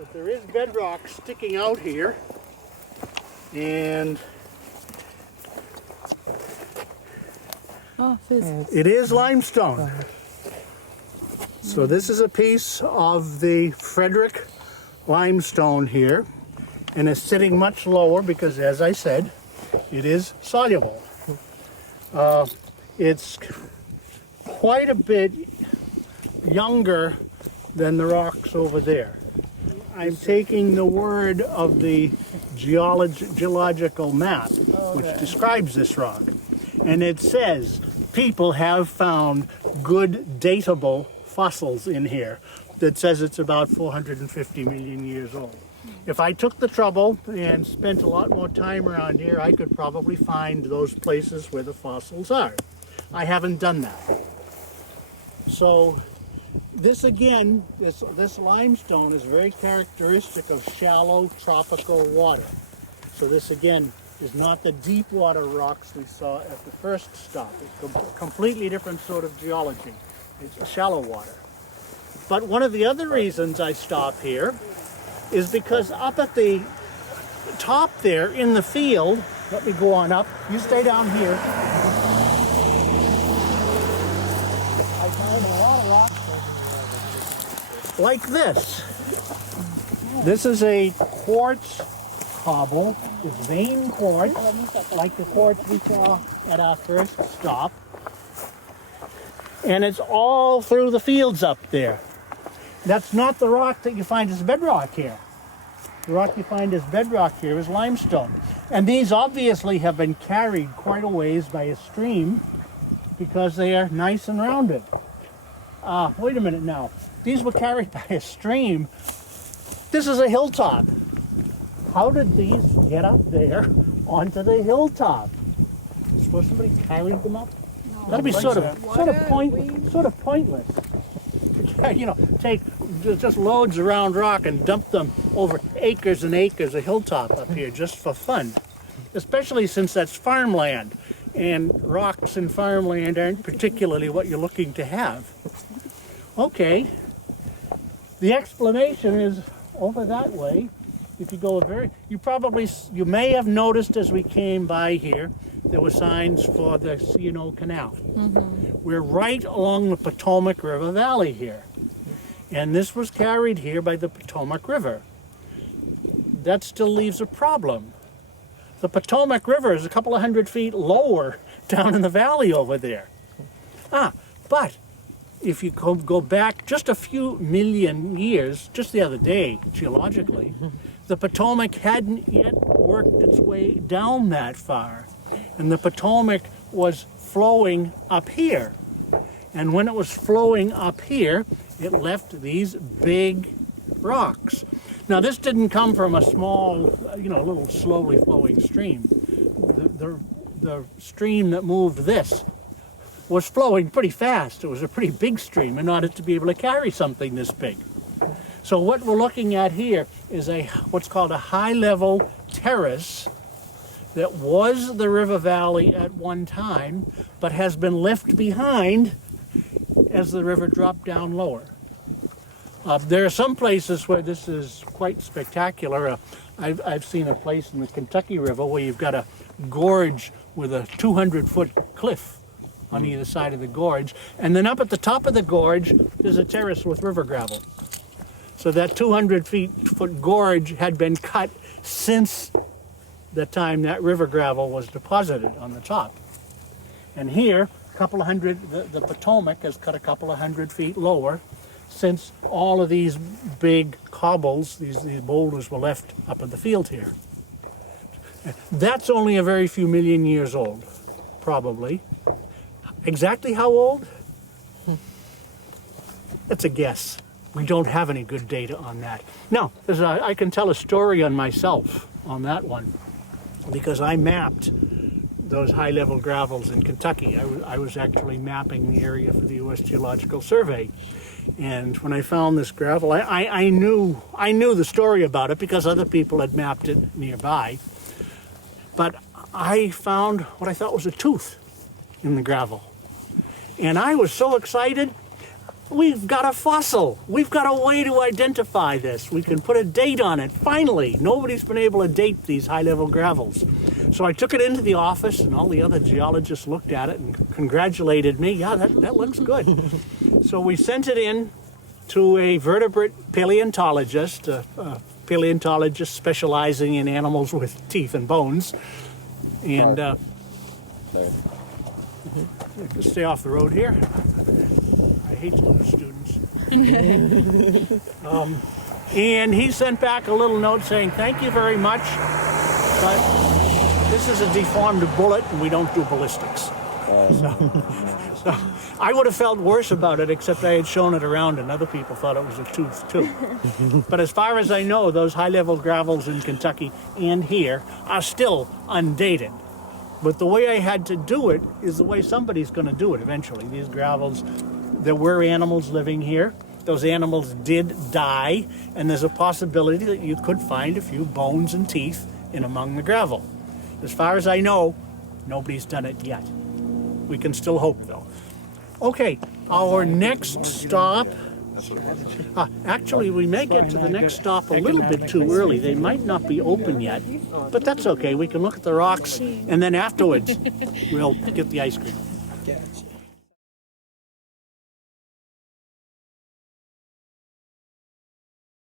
But there is bedrock sticking out here, and it is limestone. So this is a piece of the Frederick Limestone here, and it's sitting much lower because, as I said, it is soluble. It's quite a bit younger than the rocks over there. I'm taking the word of the geological map, which describes this rock. And it says people have found good datable fossils in here that says it's about 450 million years old. If I took the trouble and spent a lot more time around here, I could probably find those places where the fossils are. I haven't done that. So this again, this limestone is very characteristic of shallow tropical water. So this again is not the deep water rocks we saw at the first stop. It's a completely different sort of geology. It's shallow water. But one of the other reasons I stop here is because up at the top there in the field, let me go on up, you stay down here. I found a lot of rocks like this. This is a quartz cobble. It's vein quartz, like the quartz we saw at our first stop. And it's all through the fields up there. That's not the rock that you find as bedrock here. The rock you find as bedrock here is limestone. And these obviously have been carried quite a ways by a stream because they are nice and rounded. Wait a minute now. These were carried by a stream. This is a hilltop. How did these get up there onto the hilltop? Suppose somebody carried them up? No, that'd be sort of pointless. You know, take just loads of round rock and dump them over acres and acres of hilltop up here just for fun. Especially since that's farmland, and rocks in farmland aren't particularly what you're looking to have. Okay, the explanation is over that way. If you go you may have noticed as we came by here, there were signs for the C&O Canal. We're right along the Potomac River Valley here. And this was carried here by the Potomac River. That still leaves a problem. The Potomac River is a couple of 100 feet lower down in the valley over there. But if you go back just a few million years, just the other day, geologically, the Potomac hadn't yet worked its way down that far. And the Potomac was flowing up here. And when it was flowing up here, it left these big rocks. Now this didn't come from a small, little slowly flowing stream. The stream that moved this was flowing pretty fast. It was a pretty big stream in order to be able to carry something this big. So what we're looking at here is what's called a high-level terrace that was the river valley at one time, but has been left behind as the river dropped down lower. There are some places where this is quite spectacular. I've seen a place in the Kentucky River where you've got a gorge with a 200-foot cliff on either side of the gorge, and then up at the top of the gorge there's a terrace with river gravel. So that 200-foot gorge had been cut since the time that river gravel was deposited on the top. And here, the Potomac has cut a couple of 100 feet lower since all of these big cobbles, these boulders were left up in the field here. That's only a very few million years old, probably. Exactly how old? That's a guess. We don't have any good data on that. Now, I can tell a story on myself on that one, because I mapped those high-level gravels in Kentucky. I was actually mapping the area for the U.S. Geological Survey. And when I found this gravel, I knew the story about it because other people had mapped it nearby. But I found what I thought was a tooth in the gravel. And I was so excited. we've got a fossil. We've got a way to identify this. We can put a date on it. Finally, nobody's been able to date these high-level gravels. So I took it into the office, and all the other geologists looked at it and congratulated me. Yeah, that looks good. So we sent it in to a vertebrate paleontologist, a paleontologist specializing in animals with teeth and bones. And just stay off the road here. I hate to lose students. And he sent back a little note saying, thank you very much, but this is a deformed bullet and we don't do ballistics. So I would have felt worse about it, except I had shown it around and other people thought it was a tooth too. But as far as I know, those high-level gravels in Kentucky and here are still undated. But the way I had to do it is the way somebody's going to do it eventually. These gravels, there were animals living here. Those animals did die, and there's a possibility that you could find a few bones and teeth in among the gravel. As far as I know, nobody's done it yet. We can still hope, though. Okay, our next stop... actually, we may get to the next stop a little bit too early. They might not be open yet, but that's okay. We can look at the rocks, and then afterwards, we'll get the ice cream.